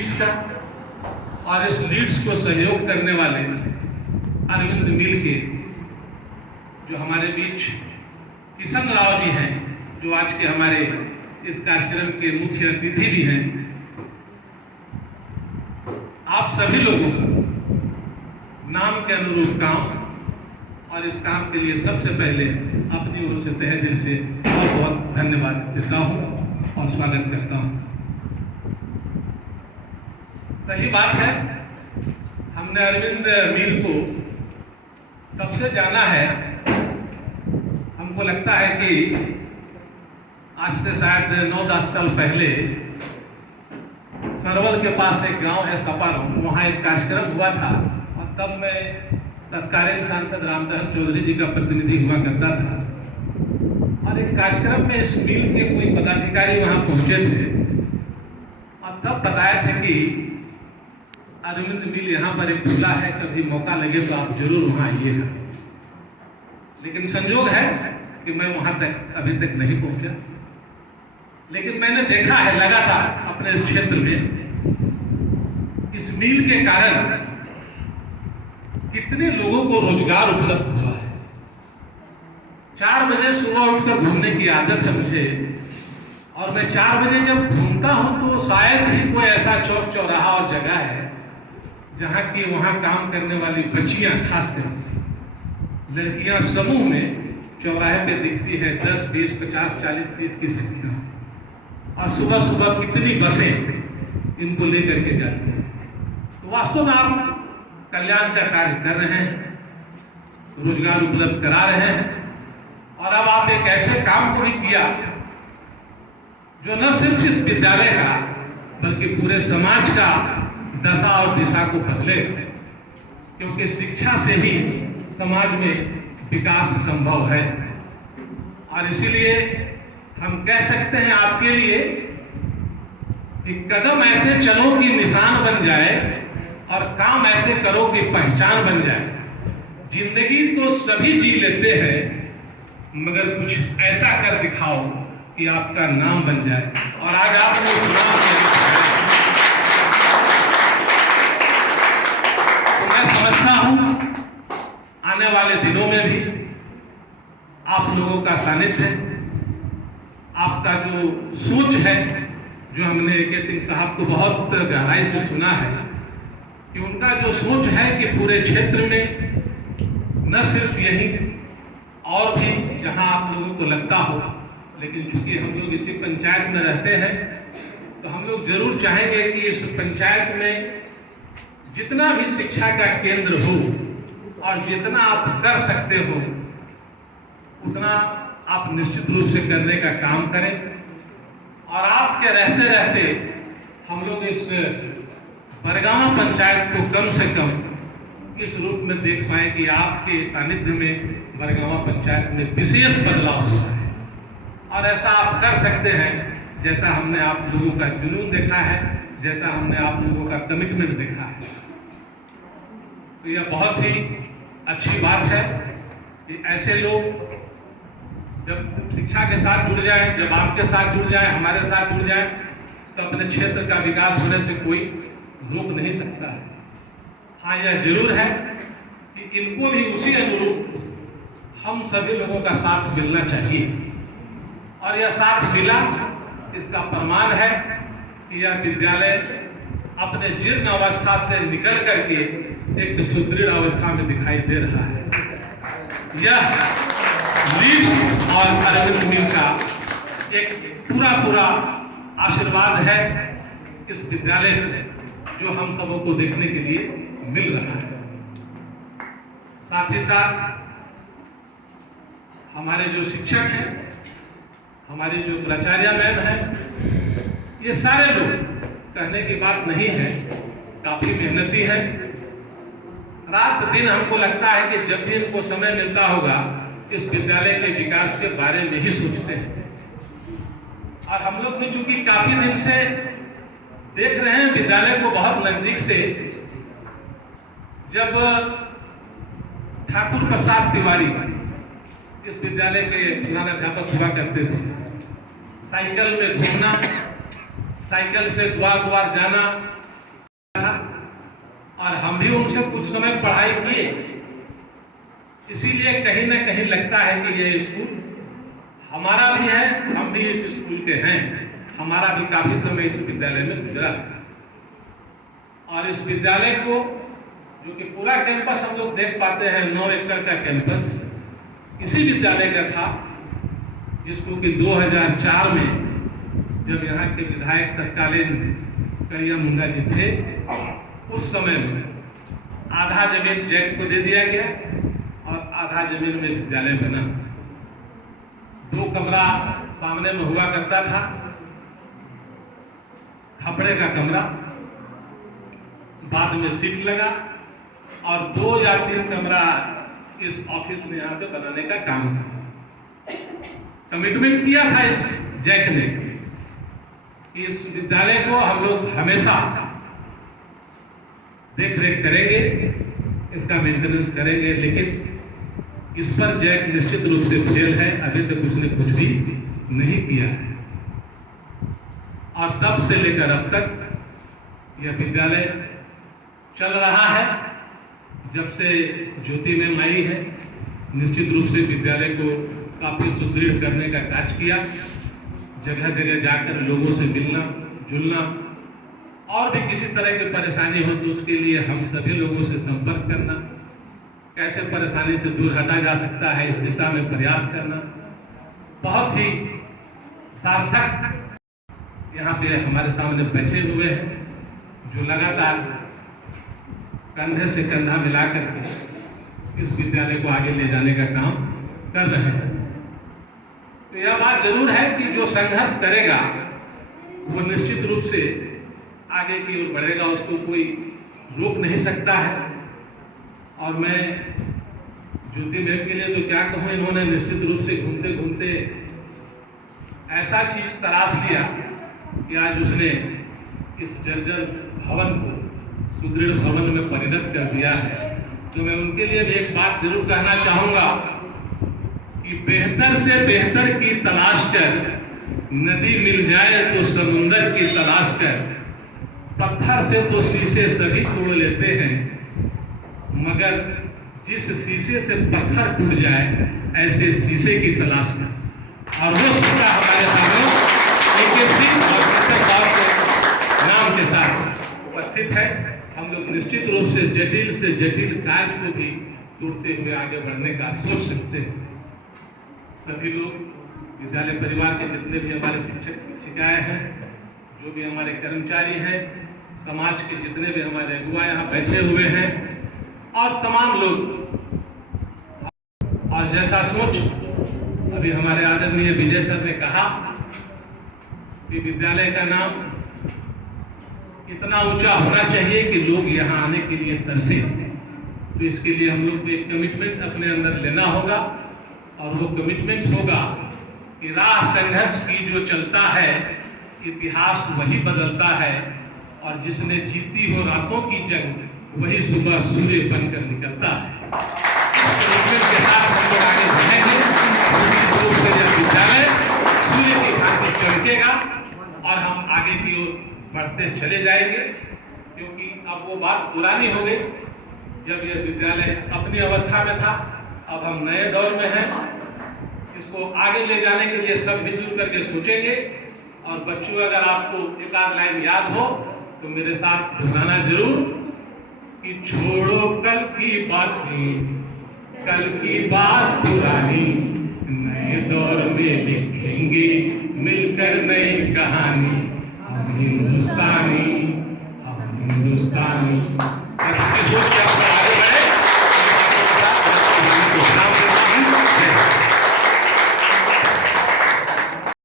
का और इस लीड्स को सहयोग करने वाले अरविंद मिल के जो हमारे बीच किशन राव जी हैं, जो आज के हमारे इस कार्यक्रम के मुख्य अतिथि भी हैं। आप सभी लोगों को नाम के अनुरूप काम और इस काम के लिए सबसे पहले अपनी ओर से तहे दिल से बहुत बहुत धन्यवाद देता हूँ और स्वागत करता हूँ। सही बात है, हमने अरविंद मिल को तब से जाना है, हमको लगता है कि आज से शायद 9-10 साल पहले सरवल के पास एक गांव है सपारों, वहाँ एक कार्यक्रम हुआ था और तब मैं तत्कालीन सांसद रामदहन चौधरी जी का प्रतिनिधि हुआ करता था। और एक कार्यक्रम में इस मिल के कोई पदाधिकारी वहाँ पहुँचे थे और तब बताया था कि अरविंद मिल यहाँ पर एक खुला है, कभी मौका लगे तो आप जरूर वहाँ आइएगा। लेकिन संयोग है कि मैं वहाँ तक अभी तक नहीं पहुँचा, लेकिन मैंने देखा है लगातार अपने इस क्षेत्र में इस मिल के कारण कितने लोगों को रोजगार उपलब्ध हुआ है। 4 बजे सुबह उठकर घूमने की आदत है मुझे, और मैं 4 बजे जब घूमता हूँ तो शायद ही कोई ऐसा चौक चौराहा और जगह है जहाँ की वहाँ काम करने वाली बच्चियाँ, खासकर लड़कियाँ समूह में चौराहे पे दिखती है 10, 20, 50, 40, 30 की संख्या, और सुबह सुबह कितनी बसें इनको लेकर के जाती हैं। तो वास्तव में आप कल्याण का कार्य कर रहे हैं, रोजगार उपलब्ध करा रहे हैं, और अब आप एक ऐसे काम को भी किया जो न सिर्फ इस विद्यालय का बल्कि पूरे समाज का दशा और दिशा को बदले, क्योंकि शिक्षा से ही समाज में विकास संभव है। और इसीलिए हम कह सकते हैं आपके लिए कि कदम ऐसे चलो कि निशान बन जाए और काम ऐसे करो कि पहचान बन जाए। जिंदगी तो सभी जी लेते हैं, मगर कुछ ऐसा कर दिखाओ कि आपका नाम बन जाए। और आज आपने उस नाम तो मैं समझता हूं आने वाले दिनों में भी आप लोगों का सानिध्य, आपका जो सोच है, जो हमने के सिंह साहब को बहुत गहराई से सुना है कि उनका जो सोच है कि पूरे क्षेत्र में न सिर्फ यही और भी जहां आप लोगों को लगता हो, लेकिन चूंकि हम लोग इसी पंचायत में रहते हैं तो हम लोग जरूर चाहेंगे कि इस पंचायत में जितना भी शिक्षा का केंद्र हो और जितना आप कर सकते हो उतना आप निश्चित रूप से करने का काम करें। और आपके रहते रहते हम लोग इस बरगामा पंचायत को कम से कम इस रूप में देख पाए कि आपके सानिध्य में बरगामा पंचायत में विशेष बदलाव हुआ है। और ऐसा आप कर सकते हैं जैसा हमने आप लोगों का जुनून देखा है, जैसा हमने आप लोगों का कमिटमेंट देखा है। तो यह बहुत ही अच्छी बात है कि ऐसे लोग जब शिक्षा के साथ जुड़ जाए, जब आपके साथ जुड़ जाए, हमारे साथ जुड़ जाए, तो अपने क्षेत्र का विकास होने से कोई रोक नहीं सकता है। हाँ, यह जरूर है कि इनको भी उसी अनुरूप हम सभी लोगों का साथ मिलना चाहिए, और यह साथ मिला, इसका प्रमाण है कि यह विद्यालय अपने जीर्ण अवस्था से निकल करके एक सुदृढ़ अवस्था में दिखाई दे रहा है। यह लीड्स और अरविंद मिल का एक पूरा आशीर्वाद है इस विद्यालय जो हम सबों को देखने के लिए मिल रहा है। साथ ही साथ हमारे जो शिक्षक हैं, हमारी जो प्राचार्य मैम हैं, ये सारे लोग कहने की बात नहीं है, काफी मेहनती हैं। रात दिन हमको लगता है कि जब भी इनको समय मिलता होगा इस विद्यालय के विकास के बारे में ही सोचते हैं। और हम लोग भी चूंकि काफी दिन से देख रहे हैं विद्यालय को बहुत नजदीक से, जब ठाकुर प्रसाद तिवारी इस विद्यालय के प्रधानाध्यापक हुआ करते थे, साइकिल में घूमना, साइकिल से द्वार द्वार जाना, और हम भी उनसे कुछ समय पढ़ाई किए, इसीलिए कहीं ना कहीं लगता है कि ये स्कूल हमारा भी है, हम भी इस स्कूल के हैं, हमारा भी काफी समय इस विद्यालय में गुजरा। और इस विद्यालय को, जो कि पूरा कैंपस हम लोग देख पाते हैं, 9 एकड़ का कैंपस इसी विद्यालय का था, जिसको कि 2004 में जब यहाँ के विधायक तत्कालीन करिया मुंडा जी थे, उस समय में आधा जमीन जैक को दे दिया गया और आधा जमीन में विद्यालय बना। 2 कमरा सामने में हुआ करता था, खपड़े का कमरा, बाद में सीट लगा और 2 या 3 कमरा इस ऑफिस में यहाँ पे बनाने का काम था। कमिटमेंट किया था इस जैक ने, इस विद्यालय को हम लोग हमेशा देख रेख करेंगे, इसका मेंटेनेंस करेंगे, लेकिन इस पर जैक निश्चित रूप से फेल है, अभी तक उसने कुछ भी नहीं किया है। और तब से लेकर अब तक यह विद्यालय चल रहा है। जब से ज्योति मैम आई है, निश्चित रूप से विद्यालय को काफी सुदृढ़ करने का कार्य किया, जगह जगह जाकर लोगों से मिलना जुलना, और भी किसी तरह की परेशानी हो तो उसके लिए हम सभी लोगों से संपर्क करना, कैसे परेशानी से दूर हटा जा सकता है इस दिशा में प्रयास करना। बहुत ही सार्थक यहाँ पे हमारे सामने बैठे हुए हैं, जो लगातार कंधे से कंधा मिला करके इस विद्यालय को आगे ले जाने का काम कर रहे हैं। तो यह बात जरूर है कि जो संघर्ष करेगा वो निश्चित रूप से आगे की ओर बढ़ेगा, उसको कोई रोक नहीं सकता है। और मैं ज्योति मैम के लिए तो क्या कहूँ, इन्होंने निश्चित रूप से घूमते घूमते ऐसा चीज तलाश लिया कि आज उसने इस जर्जर भवन को सुदृढ़ भवन में परिणत कर दिया है। तो मैं उनके लिए भी एक बात जरूर कहना चाहूँगा कि बेहतर से बेहतर की तलाश कर, नदी मिल जाए तो समुंदर की तलाश कर, पत्थर से तो शीशे सभी तोड़ लेते हैं, मगर जिस शीशे से पत्थर टूट जाए ऐसे शीशे की तलाश कर। और वो शीशा हमारे सामने नाम के साथ उपस्थित है। हम लोग निश्चित रूप से जटिल कार्य को भी तोड़ते हुए आगे बढ़ने का सोच सकते हैं। सभी लोग, विद्यालय परिवार के जितने भी हमारे शिक्षक शिक्षिकाएं हैं, जो भी हमारे कर्मचारी हैं, समाज के जितने भी हमारे अगुआ यहाँ बैठे हुए हैं, और तमाम लोग, और जैसा सोच अभी हमारे आदरणीय विजय सर ने कहा कि विद्यालय का नाम इतना ऊंचा होना चाहिए कि लोग यहाँ आने के लिए तरसे। तो इसके लिए हम लोग को एक कमिटमेंट अपने अंदर लेना होगा, और वो कमिटमेंट होगा कि राह संघर्ष की जो चलता है, इतिहास वही बदलता है, और जिसने जीती हो रातों की जंग वही सुबह सूर्य बनकर निकलता है। इस कमिटमेंट के साथ हम लोग आगे बढ़ेंगे। विद्यालय सूर्य की भांति चमकेगा और हम आगे की ओर बढ़ते चले जाएंगे, क्योंकि अब वो बात पुरानी हो गई जब यह विद्यालय अपनी अवस्था में था। अब हम नए दौर में हैं, इसको आगे ले जाने के लिए सब मिलजुल करके सोचेंगे। और बच्चों, अगर आपको एक आध लाइन याद हो तो मेरे साथ दोहराना जरूर कि छोड़ो कल की बातें, कल की बात पुरानी, नए दौर में लिखेंगे मिलकर नई कहानी। हम हिंदुस्तानी, हम हिंदुस्तानी। ऐसी सोच के आगे बढ़े।